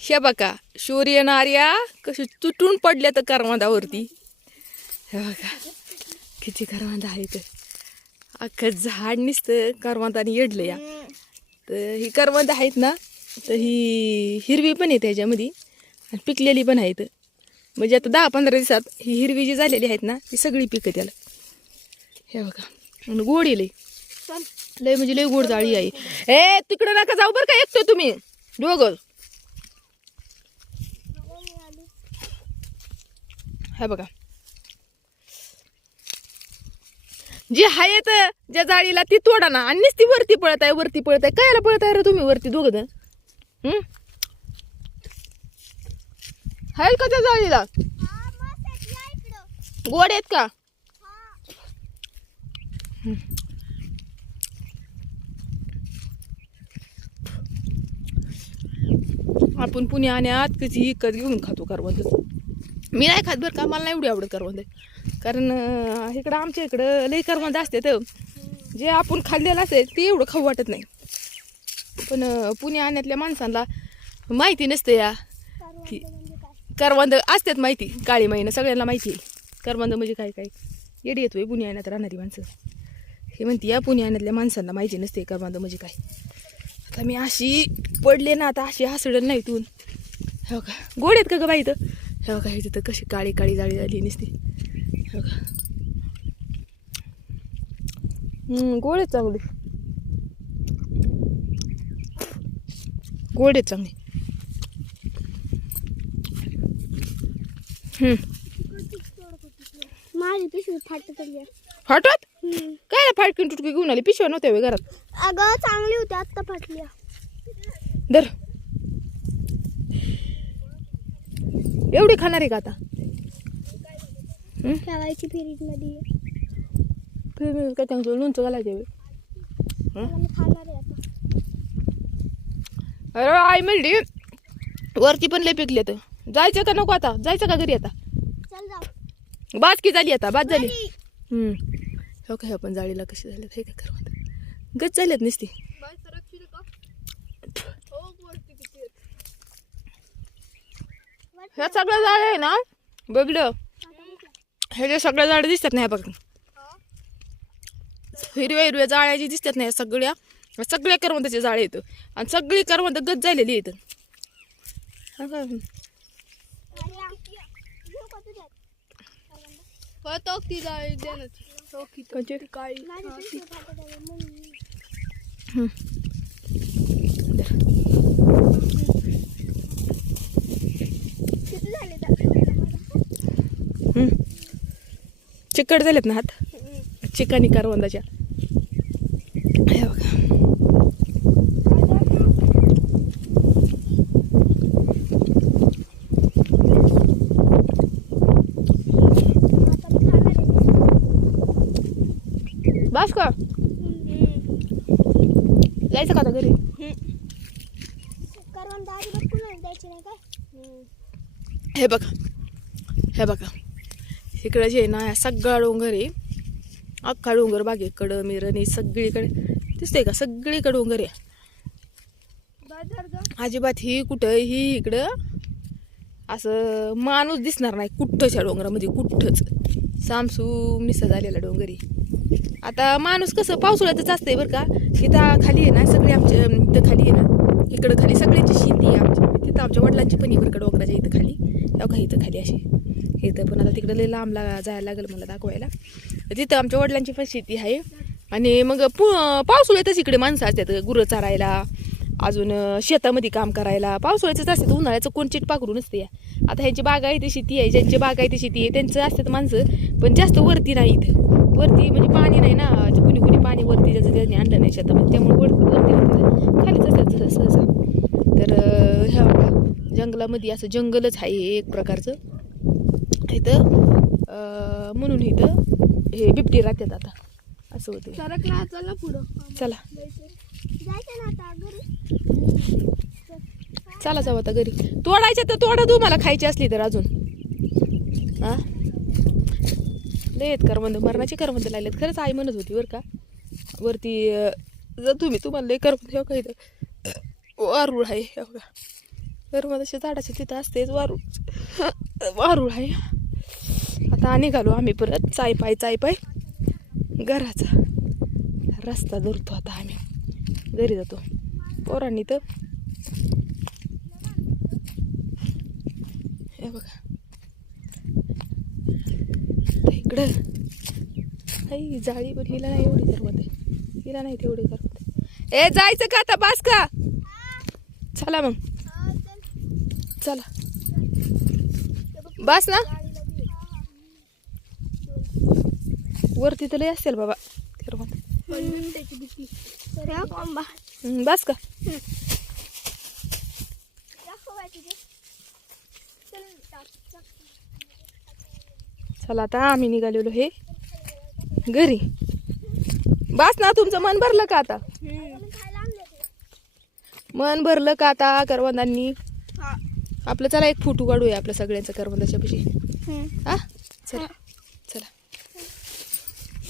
हे बघा सूर्य नार्या कशी तुटून पडल्या तर करवंदावरती. हे बघा किती करवंद आहेत. अख्खं झाड नुसतं करवंदाने येडलं या. तर ही करवंद आहेत ना, तर ही हिरवी पण आहे त्याच्यामध्ये आणि पिकलेली पण आहेत. म्हणजे आता 10-15 दिवसात ही हिरवी जी झालेली आहेत ना ती सगळी पिकं त्याला. हे बघा आणि गोड लय लय म्हणजे लय गोड जाळी आहे. ए तिकडे नका जाऊ बरं का, एकटो तुम्ही दोघं. हे बघा जी आहे तर ज्या जाळीला ती तोडा ना, आणि ती वरती पळत आहे कायला पळत आहे रे तुम्ही वरती दोघं जण? आहे का त्या जाळीला गोड आहेत का? आपण पुण्यात कधी विकत घेऊन खातो करवंद. मी नाही खात बरं का, मला नाही एवढी आवडत करवंद. कारण इकडं आमच्या इकडं लई करवंद असते तर जे आपण खाल्लेलं असेल ते एवढं खाऊ वाटत नाही. पण पुण्यातल्या माणसांना माहिती नसते या की करवंद असतात. माहिती काळी महिना सगळ्यांना माहिती आहे करवंद म्हणजे काय. काय येडी येतोय पुण्यात राहणारी माणसं. हे म्हणते या पुण्यातल्या माणसांना माहिती नसते करवंद म्हणजे काय. आता मी अशी पडले ना, आता अशी हसडल नाही तून. हो का गोड आहेत का ग बाई? तर हो का इथं कशी काळी काळी जाळी झाली नसते. हो का गोड आहेत चांगले, गोड आहेत चांगले. माझी पिशवी फाटत फाटत काय फाटकीन तुटकी घेऊन आली? पिशव्या नव्हत्या वे घरात? अगं चांगली होती, आत्ता फाटली. दर एवढी खाणार आहे का आता? ठेवायची फ्रीज मध्ये. फिर काय चांगलं लोणचं घालायचं. मी खाणार आहे आता. अरे आई म्हणली वरती पण लय पिकले. तर जायचं का नको आता? जायचं का घरी आता? चल जाऊ. बाज की झाली आता, बाज झाली. हो काय आपण जाळीला कशी झाल्यात हे काय करवंद गच झाल्यात नसती. ह्या सगळ्या झाड आहे ना बबलं, हे जे सगळ्या झाडं दिसतात नाही बघ, हिरव्या हिरव्या जाळ्याची दिसतात नाही सगळ्या. सगळ्या करवंदाचे जाळे येतं आणि सगळी करवंद गच झालेली येतं. चिकट झालेत ना हात चिकानी करवंदाच्या. हे बघा बस का जायचं का आता घरी? हे बघा हे बघा इकडं जे ना सगळा डोंगर आहे. अख्खा डोंगर बागेकडं मिरणी सगळीकडे दिसतंय का? सगळीकडे डोंगर आहे. अजिबात ही कुठं ही इकडं असं माणूस दिसणार नाही कुठंच्या डोंगरामध्ये, कुठंच सामसूम निसा झालेला डोंगरी. आता माणूस कसं पावसाळ्यातच असतंय बरं का. इथं खाली आहे ना सगळे आमच्या, इथं खाली आहे ना इकडं खाली सगळ्यांची शेती आहे आमची. तिथं आमच्या वडिलांची पण बरं का डोंगराच्या इथं खाली. हो का इथं खाली अशी इथं पण आता तिकडं लय लांब जायला लागेल मला दाखवायला. तिथं आमच्या वडिलांची पण शेती आहे. आणि मग पावसाळ्यातच इकडे माणसं असतात गुरं चारायला, अजून शेतामध्ये काम करायला. पावसाळ्याचंच असतात, उन्हाळ्याचं कोण चिट पाखरू नसते. आता ह्यांची बागायती शेती आहे, ज्यांची बागायती शेती आहे त्यांचं असतात माणसं, पण जास्त वरती नाही. इथं वरती म्हणजे पाणी नाही ना, कुणी कुणी पाणी वरती ज्याचं त्यांनी आणलं नाही शेतामध्ये, त्यामुळे वरती खालीच असतात सहसा. तर ह्या जंगलामध्ये असं जंगलच आहे एक प्रकारचं इथं, म्हणून इथं हे बिबटी राहतात आता असं होतं. चला पुढं चला चला जाऊ आता घरी. तोडायचं तर तोडा तुम्हाला खायची असली तर अजून. हा लय करवंद, मरणाची करवंद लागलेत खरंच. आई म्हणत होती बरं का वरती तुम्हाला लय करवंद. हो का इथं वारूळ आहे हो का करवंदाच्या झाडाच्या तिथं असतेच वारूळ वारूळ आहे. आता निघालो आम्ही परत चायपाय घराचा रस्ता धरतो. आता आम्ही घरी जातो. पोरांनी तर हे बघा इकडं आई जाळी, पण हिला नाही एवढी करवत आहे, हिला नाही तेवढी करवत. ए जायचं का आता? बास का? चला मग चला बास ना. वरती तर लय असेल बाबा करवत. बास का? चला आता आम्ही निघालेलो हे घरी. बास ना. तुमचं मन भरलं का आता? मन भरलं का आता करवंदांनी? आपलं चला एक फोटो काढूया आपल्या सगळ्यांचा करवंदाच्या पाशी. हा चला.